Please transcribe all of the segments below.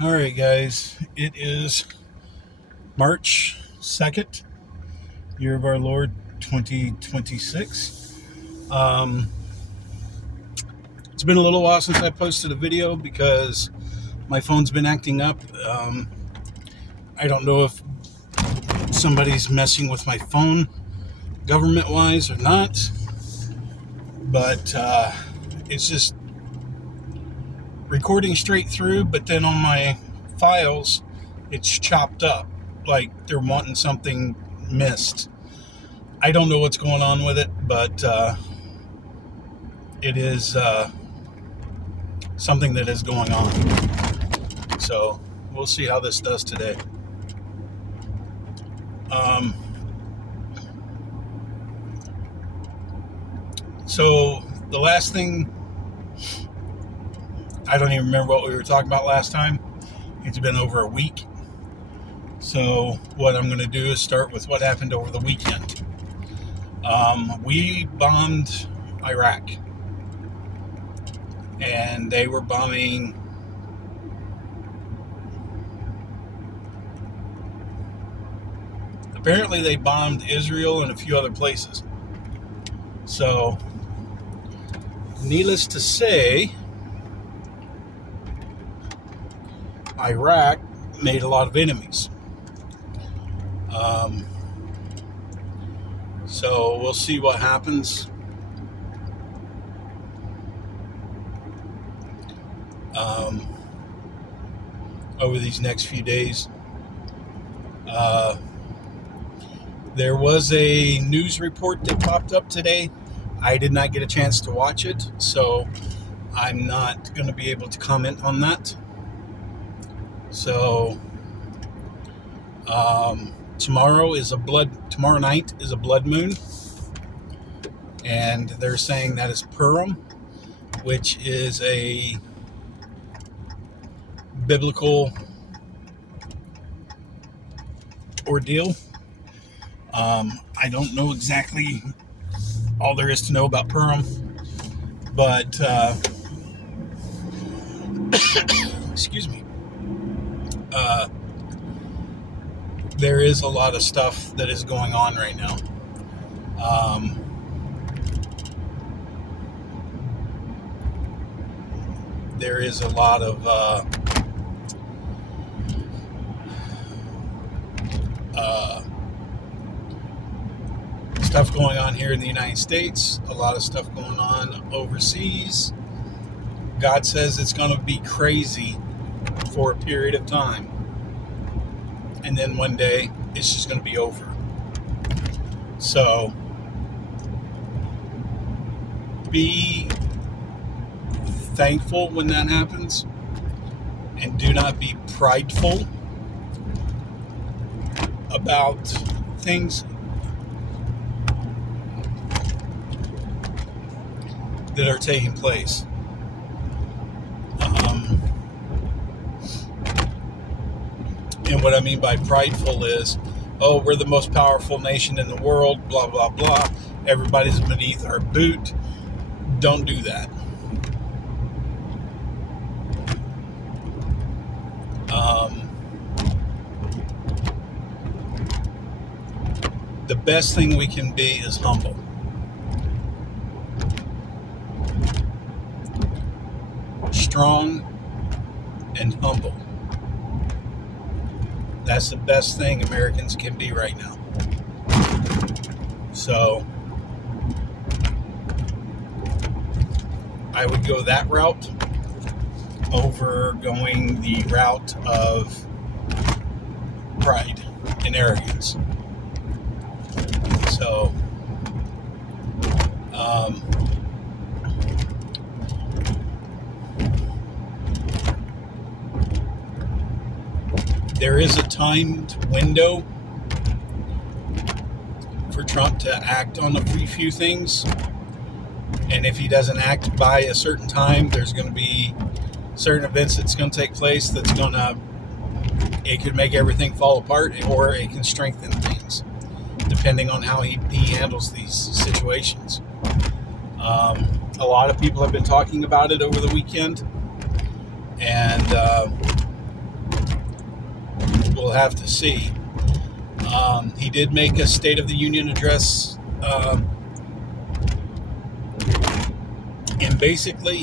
All right, guys. It is March 2nd, year of our Lord 2026. Um, it's been a little while since I posted a video because my phone's been acting up. I don't know if somebody's messing with my phone government wise or not, but it's just recording straight through, but then on my files, it's chopped up like they're wanting something missed. I don't know what's going on with it, but it is something that is going on. So we'll see how this does today. Um, so the last thing, I don't even remember what we were talking about last time. It's been over a week. So what I'm going to do is start with what happened over the weekend. We bombed Iraq, and they were bombing apparently they bombed Israel and a few other places. So needless to say, Iraq made a lot of enemies. So we'll see what happens. Over these next few days. There was a news report that popped up today. I did not get a chance to watch it, so I'm not going to be able to comment on that. So tomorrow night is a blood moon, and they're saying that is Purim, which is a biblical ordeal. I don't know exactly all there is to know about Purim, but excuse me. There is a lot of stuff that is going on right now. There is a lot of stuff going on here in the United States, a lot of stuff going on overseas. God says it's going to be crazy for a period of time, and then one day it's just going to be over. So be thankful when that happens, and do not be prideful about things that are taking place. And what I mean by prideful is, oh, we're the most powerful nation in the world, blah, blah, blah. Everybody's beneath our boot. Don't do that. The best thing we can be is humble. Strong and humble. That's the best thing Americans can be right now. So I would go that route over going the route of pride and arrogance. So there is a timed window for Trump to act on a few things. And if he doesn't act by a certain time, there's going to be certain events that's going to take place that's going to, it could make everything fall apart, or it can strengthen things, depending on how he handles these situations. A lot of people have been talking about it over the weekend, and we'll have to see. He did make a State of the Union address, and basically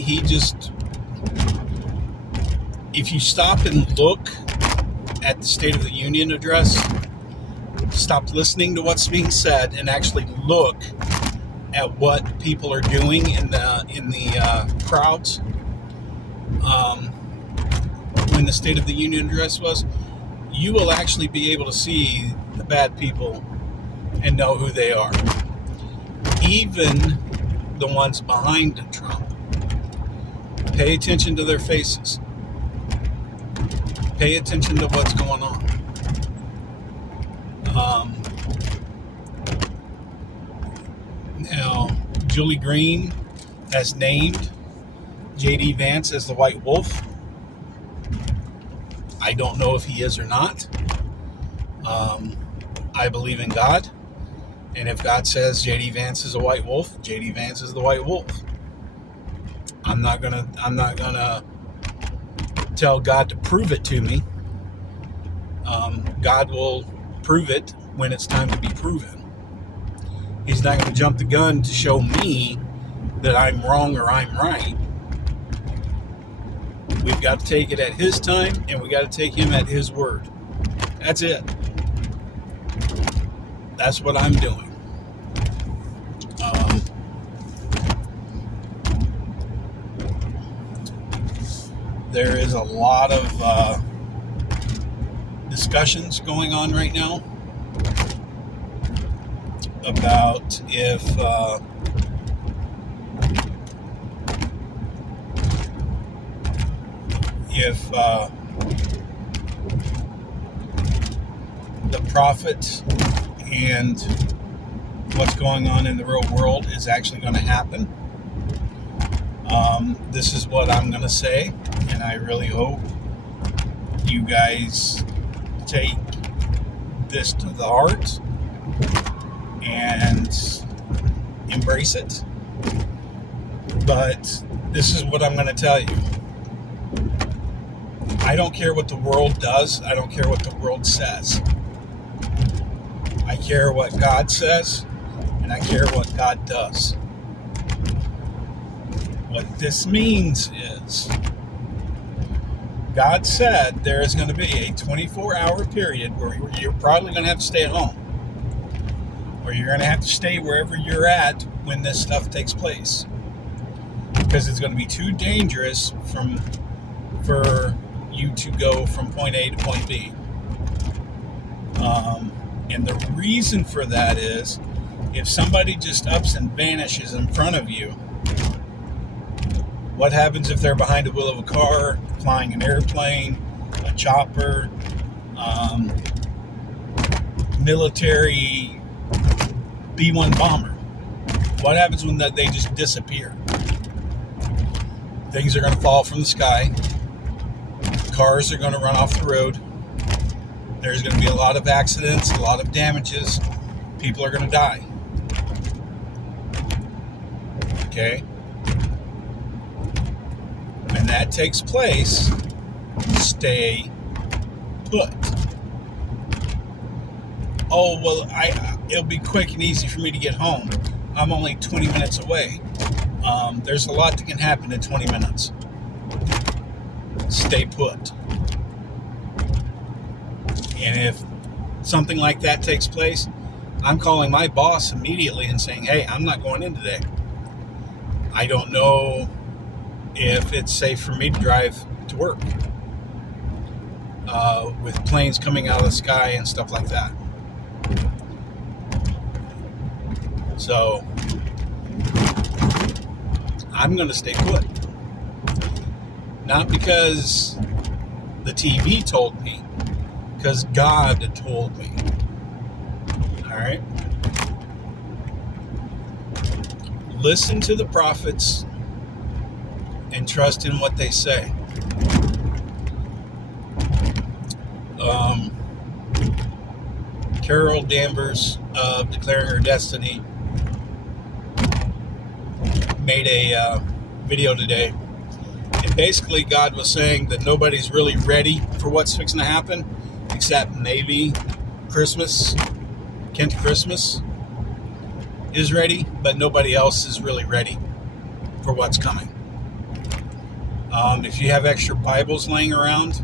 if you stop and look at the State of the Union address, stop listening to what's being said and actually look at what people are doing in the crowds. When the State of the Union address was, you will actually be able to see the bad people and know who they are. Even the ones behind Trump. Pay attention to their faces. Pay attention to what's going on. Now, Julie Green has named J.D. Vance as the White Wolf. I don't know if he is or not. I believe in God. And if God says J.D. Vance is a white wolf, J.D. Vance is the white wolf. I'm not gonna tell God to prove it to me. God will prove it when it's time to be proven. He's not going to jump the gun to show me that I'm wrong or I'm right. We've got to take it at his time, and we got to take him at his word. That's it. That's what I'm doing. There is a lot of discussions going on right now about if the prophet and what's going on in the real world is actually going to happen. This is what I'm going to say, and I really hope you guys take this to the heart and embrace it. But this is what I'm going to tell you. I don't care what the world does. I don't care what the world says. I care what God says, and I care what God does. What this means is, God said there is going to be a 24-hour period where you're probably going to have to stay at home. Or you're going to have to stay wherever you're at when this stuff takes place. Because it's going to be too dangerous for you to go from point A to point B. And the reason for that is, if somebody just ups and vanishes in front of you, what happens if they're behind the wheel of a car, flying an airplane, a chopper, military B-1 bomber? What happens when they just disappear? Things are going to fall from the sky. Cars are going to run off the road. There's going to be a lot of accidents, a lot of damages. People are going to die. Okay? When that takes place, stay put. Oh, well, it'll be quick and easy for me to get home. I'm only 20 minutes away. There's a lot that can happen in 20 minutes. Stay put. And if something like that takes place, I'm calling my boss immediately and saying, hey, I'm not going in today. I don't know if it's safe for me to drive to work with planes coming out of the sky and stuff like that. So I'm going to stay put. Not because the TV told me, because God told me. All right? Listen to the prophets and trust in what they say. Carol Danvers of Declaring Her Destiny made a video today. And basically God was saying that nobody's really ready for what's fixing to happen except maybe Christmas, Kent Christmas is ready, but nobody else is really ready for what's coming. If you have extra Bibles laying around,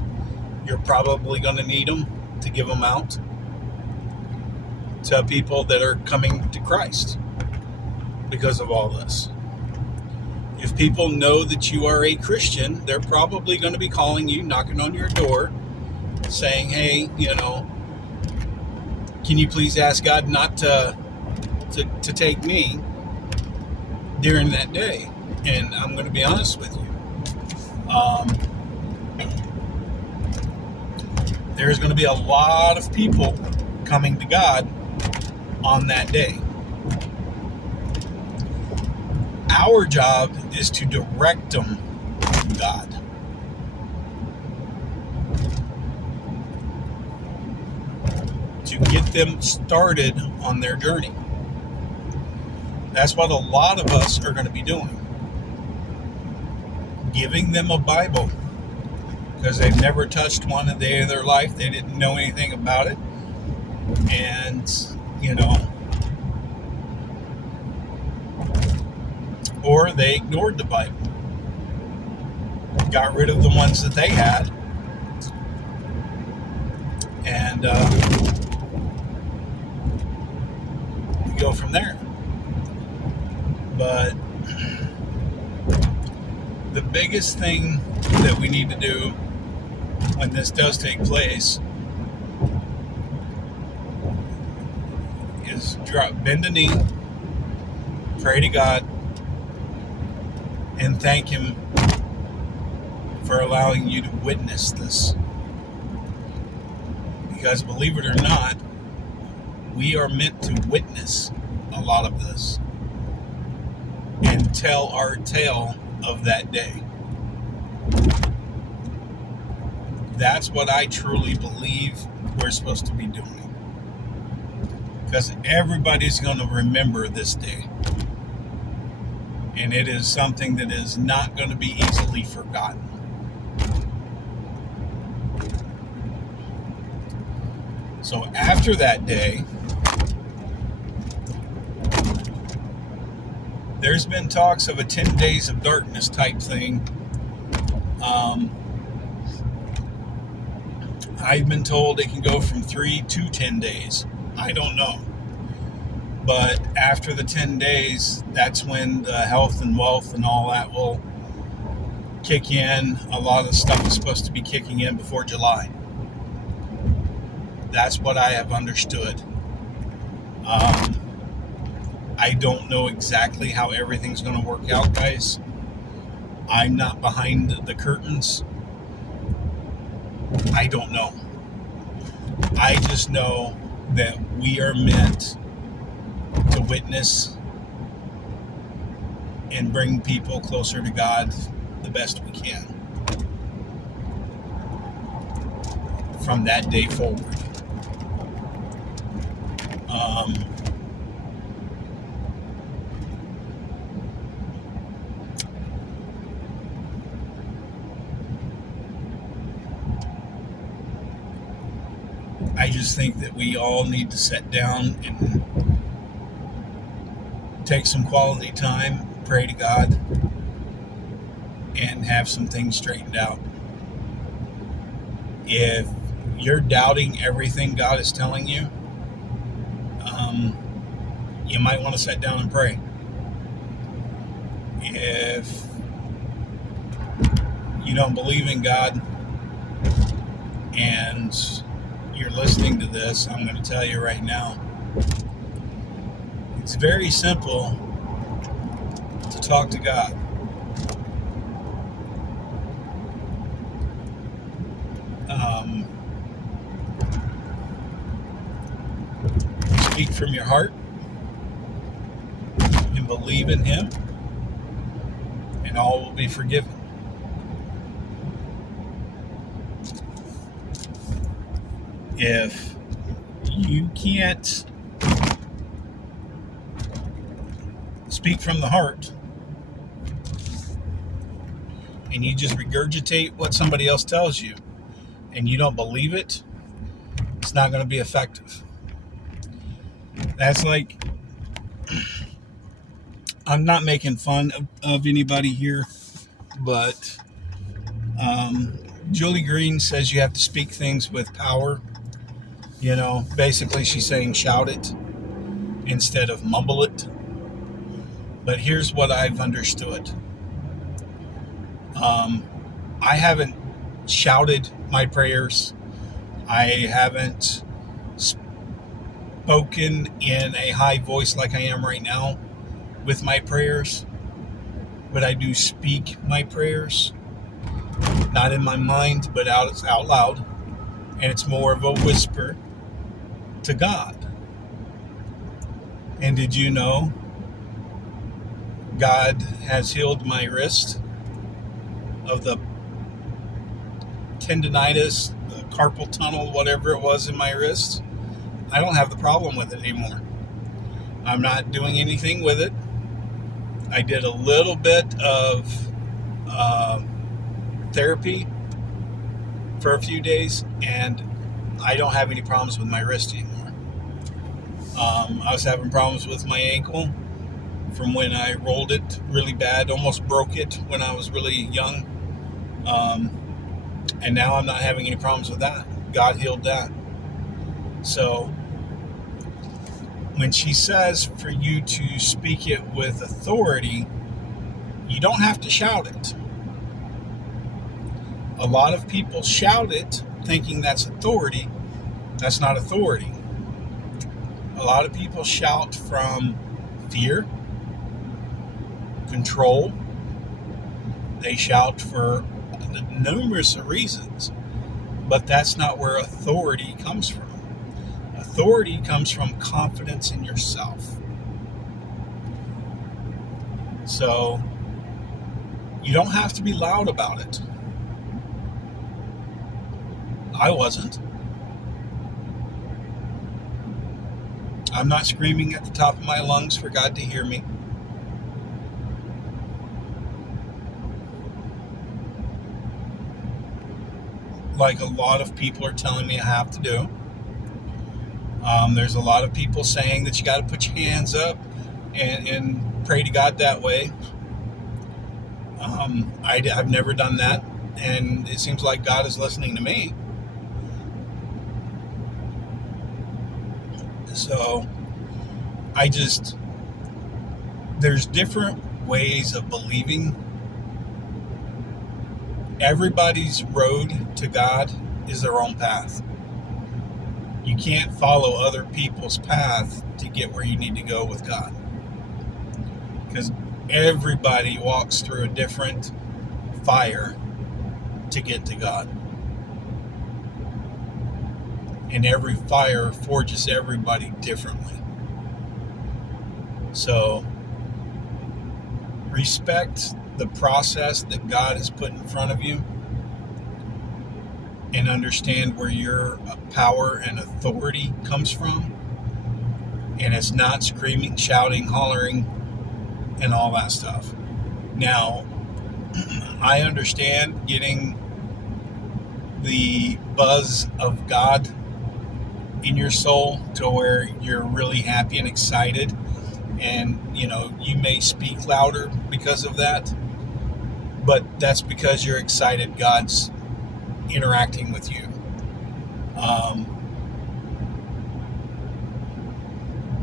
you're probably going to need them to give them out to people that are coming to Christ because of all this. If people know that you are a Christian, they're probably going to be calling you, knocking on your door, saying, hey, can you please ask God not to take me during that day? And I'm going to be honest with you. There's going to be a lot of people coming to God on that day. Our job is to direct them to God. To get them started on their journey. That's what a lot of us are going to be doing. Giving them a Bible. Because they've never touched one a day of their life. They didn't know anything about it. And, or they ignored the Bible. Got rid of the ones that they had. And we go from there. But the biggest thing that we need to do when this does take place is bend a knee, pray to God, and thank Him for allowing you to witness this. Because believe it or not, we are meant to witness a lot of this and tell our tale of that day. That's what I truly believe we're supposed to be doing. Because everybody's going to remember this day. And it is something that is not going to be easily forgotten. So after that day, there's been talks of a 10 days of darkness type thing. I've been told it can go from 3 to 10 days. I don't know. But after the 10 days, that's when the health and wealth and all that will kick in. A lot of the stuff is supposed to be kicking in before July. That's what I have understood. I don't know exactly how everything's going to work out, guys. I'm not behind the curtains. I don't know. I just know that we are meant to witness and bring people closer to God the best we can from that day forward. I just think that we all need to sit down and take some quality time, pray to God, and have some things straightened out. If you're doubting everything God is telling you, you might want to sit down and pray. If you don't believe in God and you're listening to this, I'm going to tell you right now, it's very simple to talk to God. Speak from your heart and believe in Him, and all will be forgiven. If you can't speak from the heart and you just regurgitate what somebody else tells you and you don't believe it, it's not going to be effective. That's like, I'm not making fun of anybody here, but Julie Green says you have to speak things with power. You know, basically she's saying shout it instead of mumble it. But here's what I've understood. I haven't shouted my prayers. I haven't spoken in a high voice like I am right now with my prayers. But I do speak my prayers. Not in my mind, but out loud. And it's more of a whisper to God. And did you know God has healed my wrist of the tendonitis, the carpal tunnel, whatever it was in my wrist? I don't have the problem with it anymore. I'm not doing anything with it. I did a little bit of therapy for a few days, and I don't have any problems with my wrist anymore. I was having problems with my ankle from when I rolled it really bad, almost broke it when I was really young. And now I'm not having any problems with that. God healed that. So when she says for you to speak it with authority, you don't have to shout it. A lot of people shout it thinking that's authority. That's not authority. A lot of people shout from fear, control. They shout for numerous reasons, but that's not where authority comes from. Authority comes from confidence in yourself. So you don't have to be loud about it. I wasn't. I'm not screaming at the top of my lungs for God to hear me. Like a lot of people are telling me I have to do. There's a lot of people saying that you got to put your hands up and pray to God that way. I've never done that, and it seems like God is listening to me. So there's different ways of believing. Everybody's road to God is their own path. You can't follow other people's path to get where you need to go with God. Because everybody walks through a different fire to get to God. And every fire forges everybody differently. So respect the process that God has put in front of you and understand where your power and authority comes from. And it's not screaming, shouting, hollering, and all that stuff. Now, I understand getting the buzz of God in your soul to where you're really happy and excited, and you may speak louder because of that, but that's because you're excited God's interacting with you.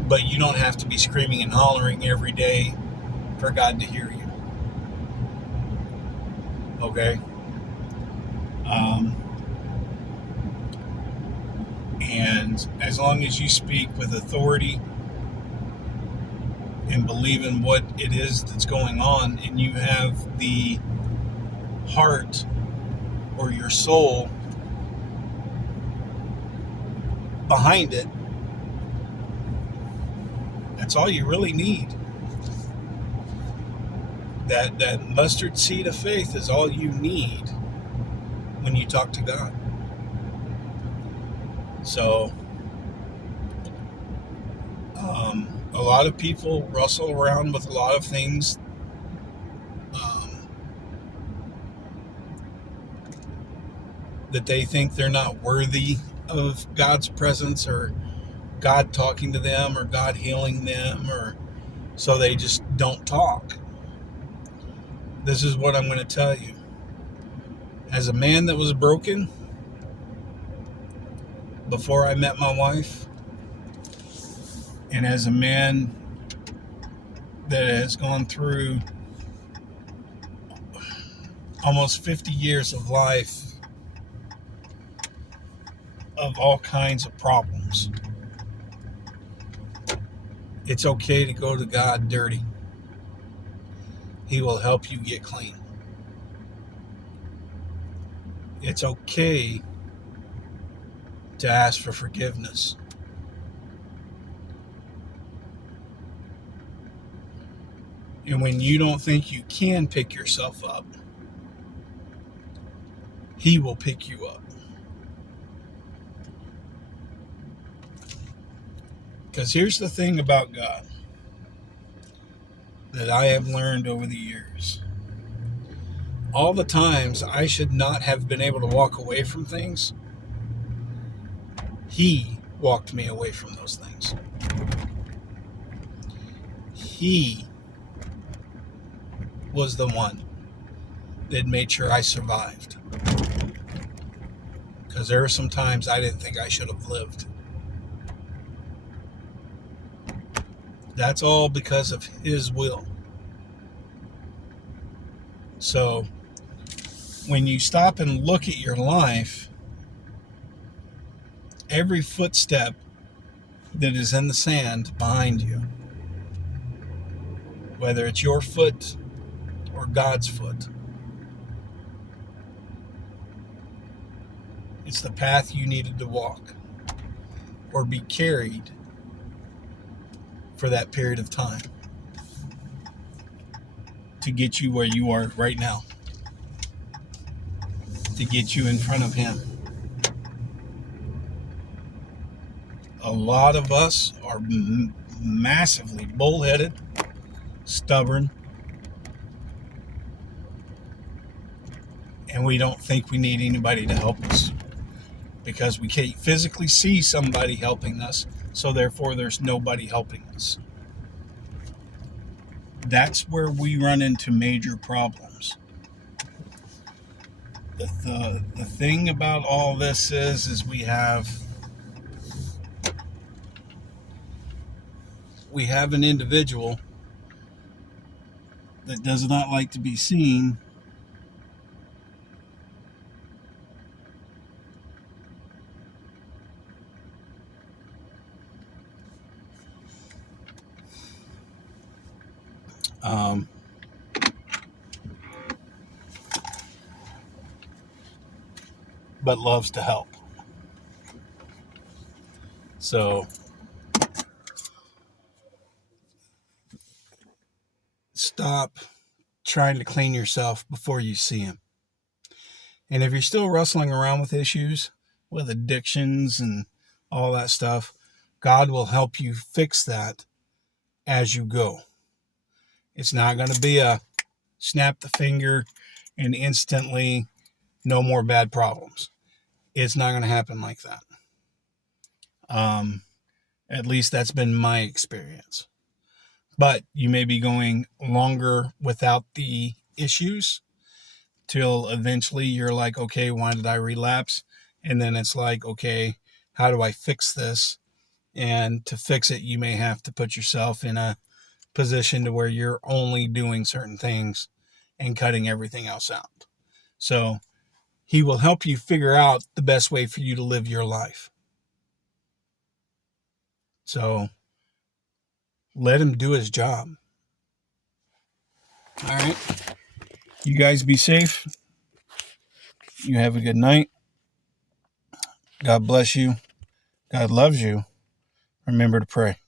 But you don't have to be screaming and hollering every day for God to hear you. Okay? And as long as you speak with authority and believe in what it is that's going on, and you have the heart or your soul behind it, that's all you really need. That mustard seed of faith is all you need when you talk to God. So a lot of people wrestle around with a lot of things that they think they're not worthy of God's presence or God talking to them or God healing them, or so they just don't talk. This is what I'm going to tell you. As a man that was broken before I met my wife, and as a man that has gone through almost 50 years of life of all kinds of problems, it's okay to go to God dirty. He will help you get clean. It's okay to ask for forgiveness. And when you don't think you can pick yourself up, He will pick you up. Because here's the thing about God that I have learned over the years. All the times I should not have been able to walk away from things, He walked me away from those things. He was the one that made sure I survived. Because there are some times I didn't think I should have lived. That's all because of His will. So, when you stop and look at your life, every footstep that is in the sand behind you, whether it's your foot or God's foot, it's the path you needed to walk or be carried for that period of time to get you where you are right now, to get you in front of Him. A lot of us are massively bullheaded, stubborn, and we don't think we need anybody to help us because we can't physically see somebody helping us, so therefore there's nobody helping us. That's where we run into major problems. The thing about all this is we have an individual that does not like to be seen, but loves to help. So stop trying to clean yourself before you see Him. And if you're still wrestling around with issues, with addictions and all that stuff, God will help you fix that as you go. It's not going to be a snap the finger and instantly no more bad problems. It's not going to happen like that. At least that's been my experience. But you may be going longer without the issues till eventually you're like, okay, why did I relapse? And then it's like, okay, how do I fix this? And to fix it, you may have to put yourself in a position to where you're only doing certain things and cutting everything else out. So He will help you figure out the best way for you to live your life. So let Him do His job. All right. You guys be safe. You have a good night. God bless you. God loves you. Remember to pray.